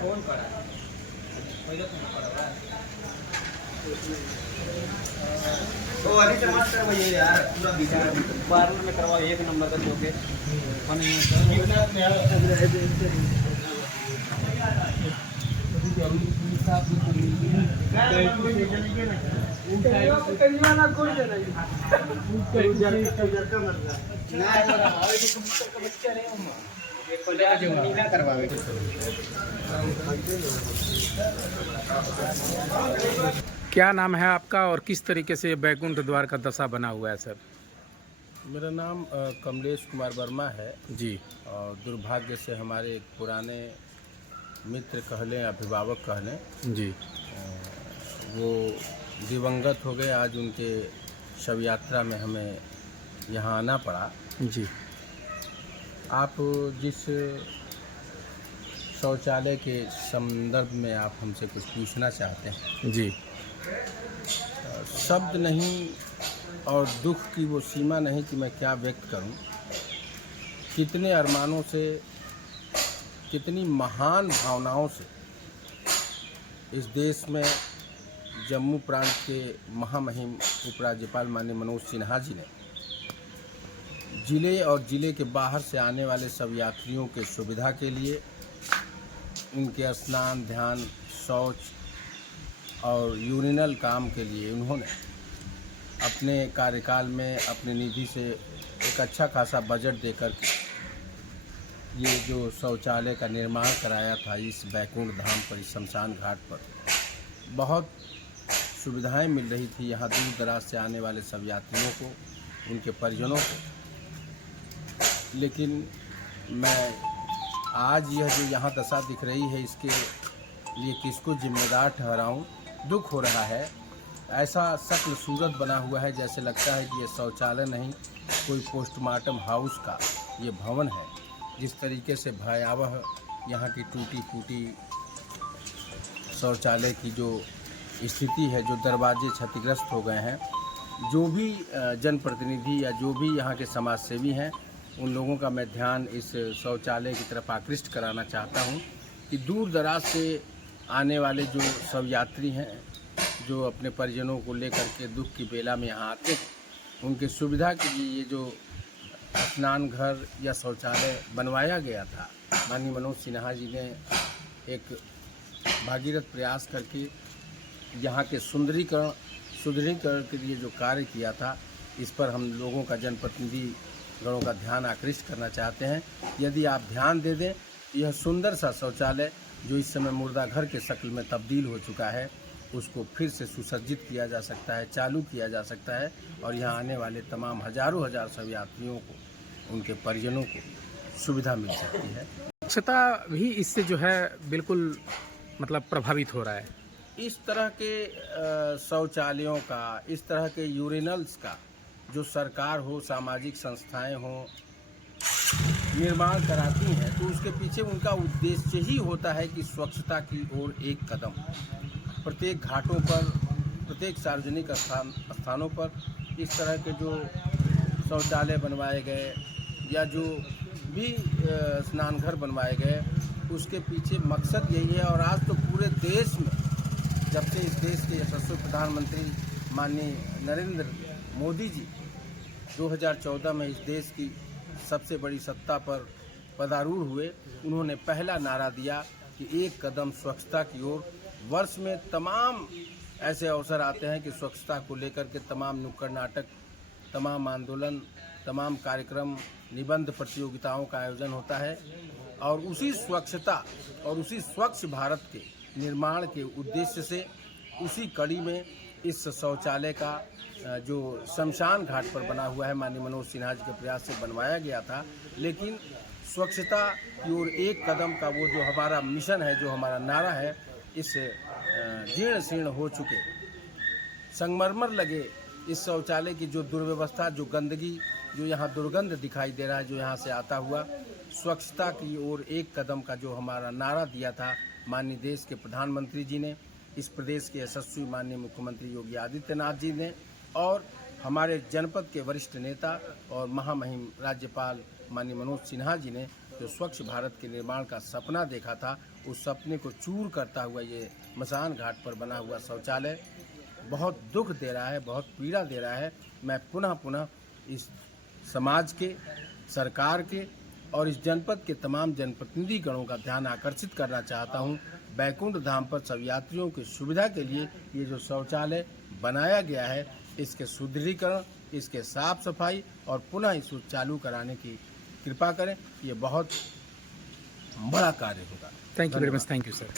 Phone करा पहिलं phone करा तो अभी समाज करवाइए यार पूरा विचार 12 में करवाओ 1 नंबर का दोगे क्या नाम है आपका और किस तरीके से बैकुंठ द्वार का दशा बना हुआ है सर? मेरा नाम कमलेश कुमार वर्मा है जी। और दुर्भाग्य से हमारे एक पुराने मित्र कह लें, अभिभावक कह लें, जी। वो दिवंगत हो गए। आज उनके शव यात्रा में हमें यहाँ आना पड़ा। जी। आप जिस शौचालय के संदर्भ में आप हमसे कुछ पूछना चाहते हैं, जी। शब्द नहीं और दुख की वो सीमा नहीं कि मैं क्या व्यक्त करूं। कितने अरमानों से, कितनी महान भावनाओं से इस देश में जम्मू प्रांत के महामहिम उपराज्यपाल माननीय मनोज सिन्हा जी ने जिले और जिले के बाहर से आने वाले सब यात्रियों के सुविधा के लिए उनके स्नान, ध्यान, शौच और यूरिनल काम के लिए उन्होंने अपने कार्यकाल में अपनी निधि से एक अच्छा खासा बजट देकर के ये जो शौचालय का निर्माण कराया था इस बैकुंठ धाम पर, इस शमशान घाट पर। बहुत सुविधाएं मिल रही थी यहाँ दूर दराज से आने वाले सब यात्रियों को, उनके परिजनों को। लेकिन मैं आज यह जो यहाँ दशा दिख रही है, इसके लिए किसको जिम्मेदार ठहराऊं। दुख हो रहा है। ऐसा शक्ल सूरत बना हुआ है जैसे लगता है कि ये शौचालय नहीं, कोई पोस्टमार्टम हाउस का ये भवन है। जिस तरीके से भयावह यहाँ की टूटी फूटी शौचालय की जो स्थिति है, जो दरवाजे क्षतिग्रस्त हो गए हैं, जो भी जनप्रतिनिधि या जो भी यहाँ के समाज सेवी हैं, उन लोगों का मैं ध्यान इस शौचालय की तरफ आकृष्ट कराना चाहता हूँ कि दूर दराज से आने वाले जो सब यात्री हैं, जो अपने परिजनों को लेकर के दुख की बेला में यहाँ आते हैं, उनके सुविधा के लिए ये जो स्नान घर या शौचालय बनवाया गया था, माननीय मनोज सिन्हा जी ने एक भागीरथ प्रयास करके यहाँ के सुदृढ़ीकरण के लिए जो कार्य किया था, इस पर हम लोगों का, जनप्रतिनिधि गणों का ध्यान आकृष्ट करना चाहते हैं। यदि आप ध्यान दे दें, यह सुंदर सा शौचालय जो इस समय मुर्दा घर के शक्ल में तब्दील हो चुका है, उसको फिर से सुसज्जित किया जा सकता है, चालू किया जा सकता है और यहाँ आने वाले तमाम हजारों हजार सब यात्रियों को, उनके परिजनों को सुविधा मिल सकती है। स्वच्छता भी इससे जो है बिल्कुल मतलब प्रभावित हो रहा है। इस तरह के शौचालयों का, इस तरह के यूरिनल्स का जो सरकार हो, सामाजिक संस्थाएं हो, निर्माण कराती हैं, तो उसके पीछे उनका उद्देश्य ही होता है कि स्वच्छता की ओर एक कदम। प्रत्येक घाटों पर, प्रत्येक सार्वजनिक स्थानों पर इस तरह के जो शौचालय बनवाए गए या जो भी स्नानघर बनवाए गए, उसके पीछे मकसद यही है। और आज तो पूरे देश में, जब से इस देश के यशस्वी प्रधानमंत्री माननीय नरेंद्र मोदी जी 2014 में इस देश की सबसे बड़ी सत्ता पर पदारूढ़ हुए, उन्होंने पहला नारा दिया कि एक कदम स्वच्छता की ओर। वर्ष में तमाम ऐसे अवसर आते हैं कि स्वच्छता को लेकर के तमाम नुक्कड़ नाटक, तमाम आंदोलन, तमाम कार्यक्रम, निबंध प्रतियोगिताओं का आयोजन होता है। और उसी स्वच्छता और उसी स्वच्छ भारत के निर्माण के उद्देश्य से, उसी कड़ी में इस शौचालय का जो शमशान घाट पर बना हुआ है, माननीय मनोज सिन्हा जी के प्रयास से बनवाया गया था। लेकिन स्वच्छता की ओर एक कदम का वो जो हमारा मिशन है, जो हमारा नारा है, इस जीर्ण शीर्ण हो चुके, संगमरमर लगे इस शौचालय की जो दुर्व्यवस्था, जो गंदगी, जो यहाँ दुर्गंध दिखाई दे रहा है, जो यहाँ से आता हुआ, स्वच्छता की ओर एक कदम का जो हमारा नारा दिया था माननीय देश के प्रधानमंत्री जी ने, इस प्रदेश के यशस्वी माननीय मुख्यमंत्री योगी आदित्यनाथ जी ने और हमारे जनपद के वरिष्ठ नेता और महामहिम राज्यपाल माननीय मनोज सिन्हा जी ने जो स्वच्छ भारत के निर्माण का सपना देखा था, उस सपने को चूर करता हुआ ये मसान घाट पर बना हुआ शौचालय बहुत दुख दे रहा है, बहुत पीड़ा दे रहा है। मैं पुनः इस समाज के, सरकार के और इस जनपद के तमाम जनप्रतिनिधि गणों का ध्यान आकर्षित करना चाहता हूं। बैकुंठ धाम पर सब यात्रियों की सुविधा के लिए ये जो शौचालय बनाया गया है, इसके सुदृढ़ीकरण, इसके साफ सफाई और पुनः इसे चालू कराने की कृपा करें। ये बहुत बड़ा कार्य होगा। Thank you very much. Thank you sir.